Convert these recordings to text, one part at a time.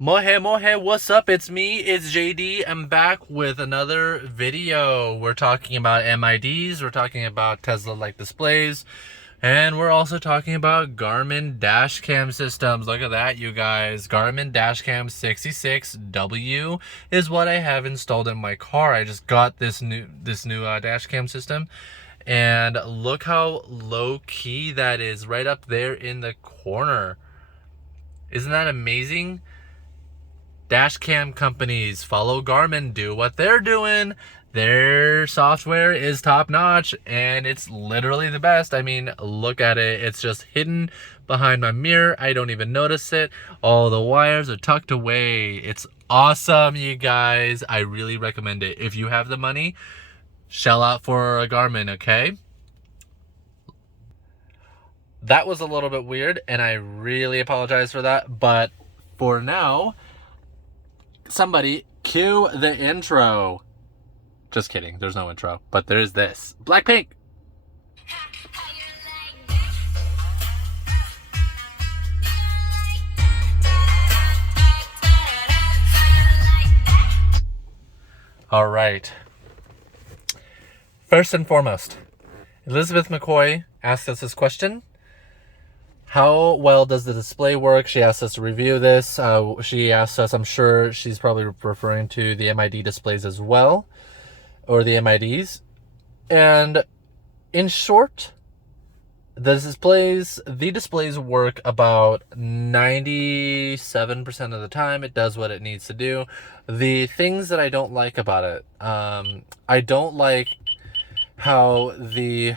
Mohe, what's up? It's me, it's JD. I'm back with another video. We're talking about MIDs, we're talking about Tesla-like displays, and we're also talking about Garmin dash cam systems. Look at that, you guys. Garmin dash cam 66W is what I have installed in my car. I just got this new dash cam system, and look how low key that is, right up there in the corner. Isn't that amazing? Dash cam companies, follow Garmin, do what they're doing. Their software is top notch and it's literally the best. I mean, look at it. It's just hidden behind my mirror. I don't even notice it. All the wires are tucked away. It's awesome, you guys. I really recommend it. If you have the money, shell out for a Garmin, okay? That was a little bit weird and I really apologize for that. But for now, somebody cue the intro. Just kidding, there's no intro, but there's this. Blackpink. All right. First and foremost, Elizabeth McCoy asked us this question. How well does the display work? She asked us to review this. She asked us, I'm sure she's probably referring to the MID displays as well, or the MIDs. And in short, the displays work about 97% of the time. It does what it needs to do. The things that I don't like about it, I don't like how the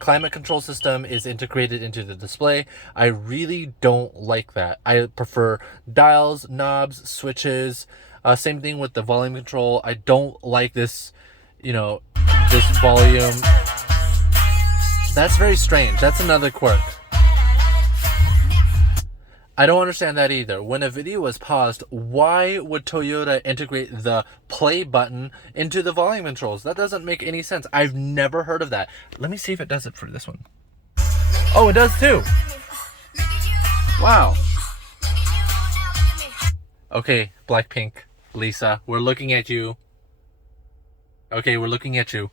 climate control system is integrated into the display. I really don't like that. I prefer dials, knobs, switches. Same thing with the volume control. I don't like this, this volume. That's very strange. That's another quirk. I don't understand that either. When a video is paused, why would Toyota integrate the play button into the volume controls? That doesn't make any sense. I've never heard of that. Let me see if it does it for this one. Oh, it does too. Wow. Okay, Blackpink, Lisa, we're looking at you. Okay, we're looking at you.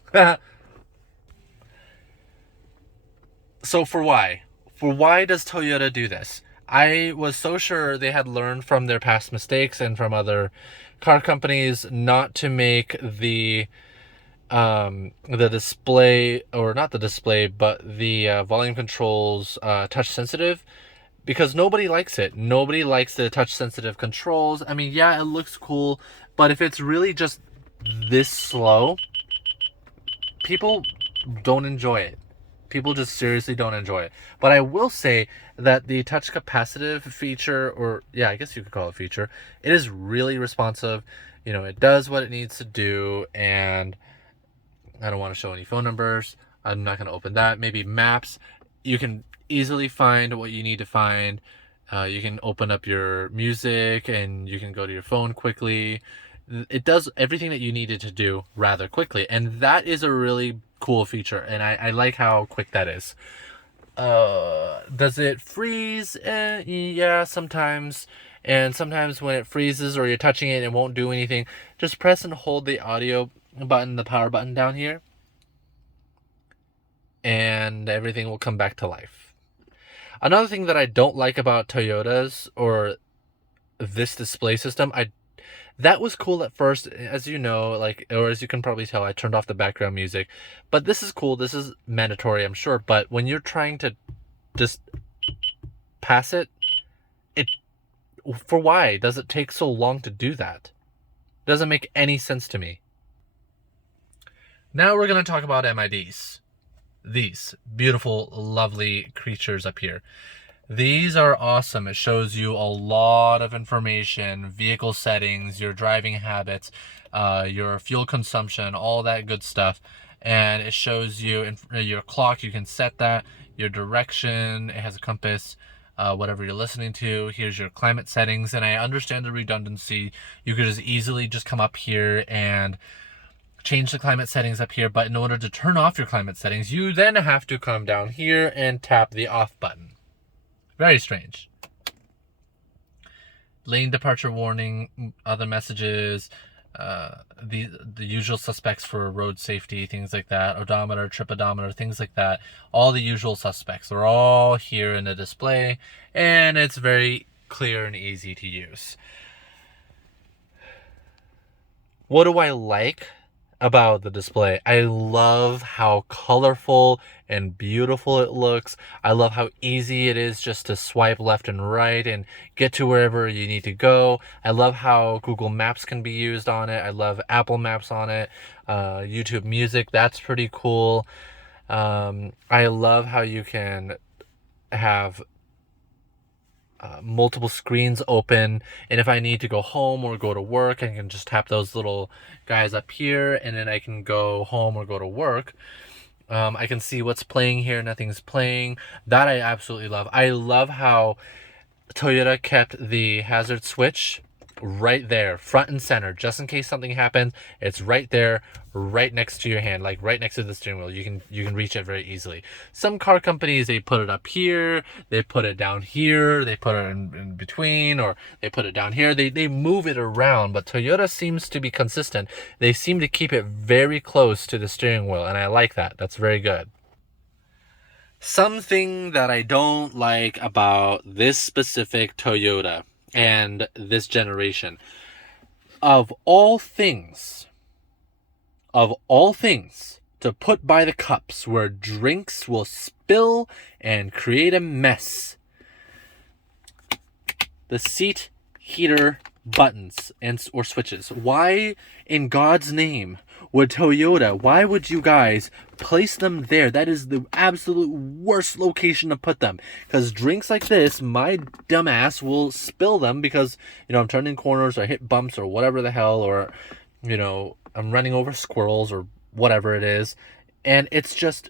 So for why? For why does Toyota do this? I was so sure they had learned from their past mistakes and from other car companies not to make the display, or not the display, but the volume controls touch sensitive, because nobody likes it. Nobody likes the touch sensitive controls. I mean, yeah, it looks cool, but if it's really just this slow, people don't enjoy it. People just seriously don't enjoy it. But I will say that the touch capacitive feature, or yeah, I guess you could call it feature, it is really responsive. It does what it needs to do, and I don't want to show any phone numbers. I'm not going to open that. Maybe maps. You can easily find what you need to find. You can open up your music and you can go to your phone quickly. It does everything that you needed to do rather quickly, and that is a really cool feature, and I like how quick that is. Does it freeze? Yeah, sometimes. And sometimes when it freezes or you're touching it, it won't do anything. Just press and hold the audio button, the power button down here, and everything will come back to life. Another thing that I don't like about Toyota's or this display system, that was cool at first, as you know, or as you can probably tell, I turned off the background music. But this is cool. This is mandatory, I'm sure. But when you're trying to just pass it, for why does it take so long to do that? Doesn't make any sense to me. Now we're going to talk about MIDs. These beautiful, lovely creatures up here. These are awesome. It shows you a lot of information, vehicle settings, your driving habits, your fuel consumption, all that good stuff. And it shows you your clock. You can set that, your direction. It has a compass, whatever you're listening to. Here's your climate settings. And I understand the redundancy. You could just easily just come up here and change the climate settings up here. But in order to turn off your climate settings, you then have to come down here and tap the off button. Very strange. lane departure warning, other messages, the usual suspects for road safety, things like that, odometer, trip odometer, things like that. All the usual suspects. They're all here in the display, and it's very clear and easy to use. What do I like about the display? I love how colorful and beautiful it looks. I love how easy it is just to swipe left and right and get to wherever you need to go. I love how Google Maps can be used on it. I love Apple Maps on it. YouTube Music, that's pretty cool. I love how you can have multiple screens open, and if I need to go home or go to work, I can just tap those little guys up here, and then I can go home or go to work. I can see what's playing here. Nothing's playing. That I absolutely love. I love how Toyota kept the hazard switch right there, front and center, just in case something happens. It's right there, right next to your hand, like right next to the steering wheel. You can reach it very easily. Some car companies, they put it up here, they put it down here, they put it in between, or they put it down here. They move it around, but Toyota seems to be consistent. They seem to keep it very close to the steering wheel, and I like that. That's very good. Something that I don't like about this specific Toyota and this generation, of all things, to put by the cups where drinks will spill and create a mess, the seat heater buttons or switches. Why in God's name would Toyota, why would you guys place them there? That is the absolute worst location to put them, because drinks like this, my dumbass will spill them because, I'm turning corners or hit bumps or whatever the hell, or I'm running over squirrels or whatever it is, and it's just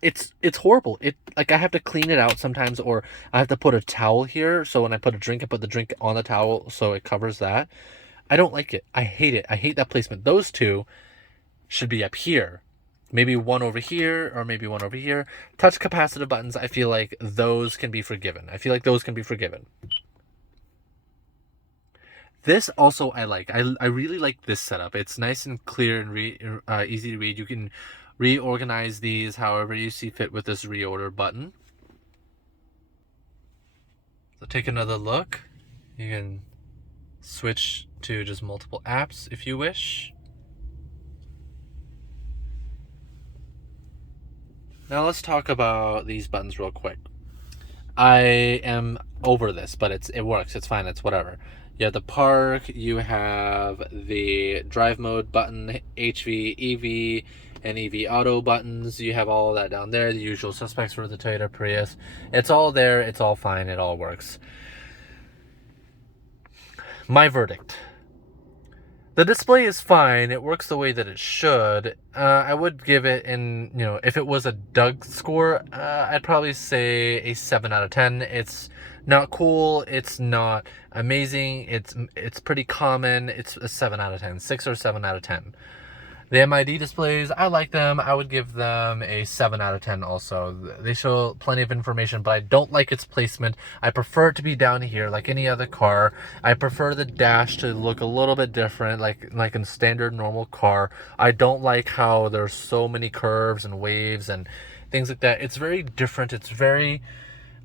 it's horrible. I have to clean it out sometimes, or I have to put a towel here, so when I put a drink, I put the drink on the towel so it covers that. I don't like it. I hate it. I hate that placement. Those two should be up here. Maybe one over here, or maybe one over here. Touch capacitive buttons, I feel like those can be forgiven. This also I like. I really like this setup. It's nice and clear and easy to read. You can reorganize these however you see fit with this reorder button. So take another look. You can switch to just multiple apps if you wish. Now let's talk about these buttons real quick. I am over this, but it works. It's fine. It's whatever. You have the park. You have the drive mode button, HV, EV, and EV auto buttons. You have all of that down there. The usual suspects for the Toyota Prius. It's all there. It's all fine. It all works. My verdict. The display is fine. It works the way that it should. I would give it, if it was a Doug score, I'd probably say a 7 out of 10. It's not cool. It's not amazing. It's pretty common. It's a 7 out of 10. 6 or 7 out of 10. The MID displays, I like them. I would give them a 7 out of 10 also. They show plenty of information, but I don't like its placement. I prefer it to be down here like any other car. I prefer the dash to look a little bit different, like in standard normal car. I don't like how there's so many curves and waves and things like that. It's very different. It's very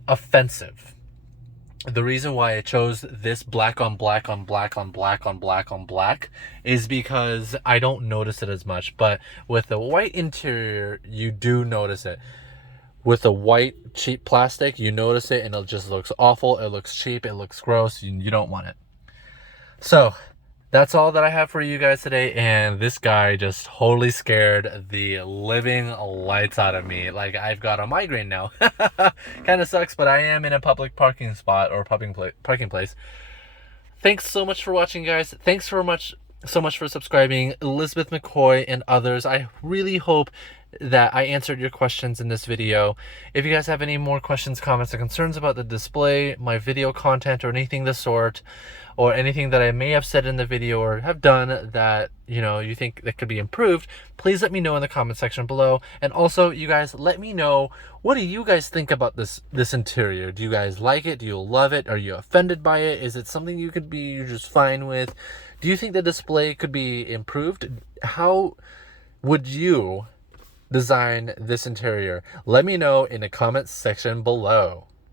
offensive. The reason why I chose this black on black on black on black on black on black is because I don't notice it as much. But with the white interior, you do notice it. With the white cheap plastic, you notice it, and it just looks awful. It looks cheap. It looks gross. You don't want it. So that's all that I have for you guys today, and this guy just totally scared the living lights out of me. Like, I've got a migraine now. Kind of sucks, but I am in a public parking spot or parking place. Thanks so much for watching, guys. Thanks so much for subscribing. Elizabeth McCoy and others, I really hope that I answered your questions in this video. If you guys have any more questions, comments, or concerns about the display, my video content, or anything of the sort, or anything that I may have said in the video or have done that, you know, you think that could be improved, please let me know in the comment section below. And also, you guys, let me know, what do you guys think about this interior? Do you guys like it? Do you love it? Are you offended by it? Is it something you could be just fine with? Do you think the display could be improved? How would you design this interior? Let me know in the comments section below.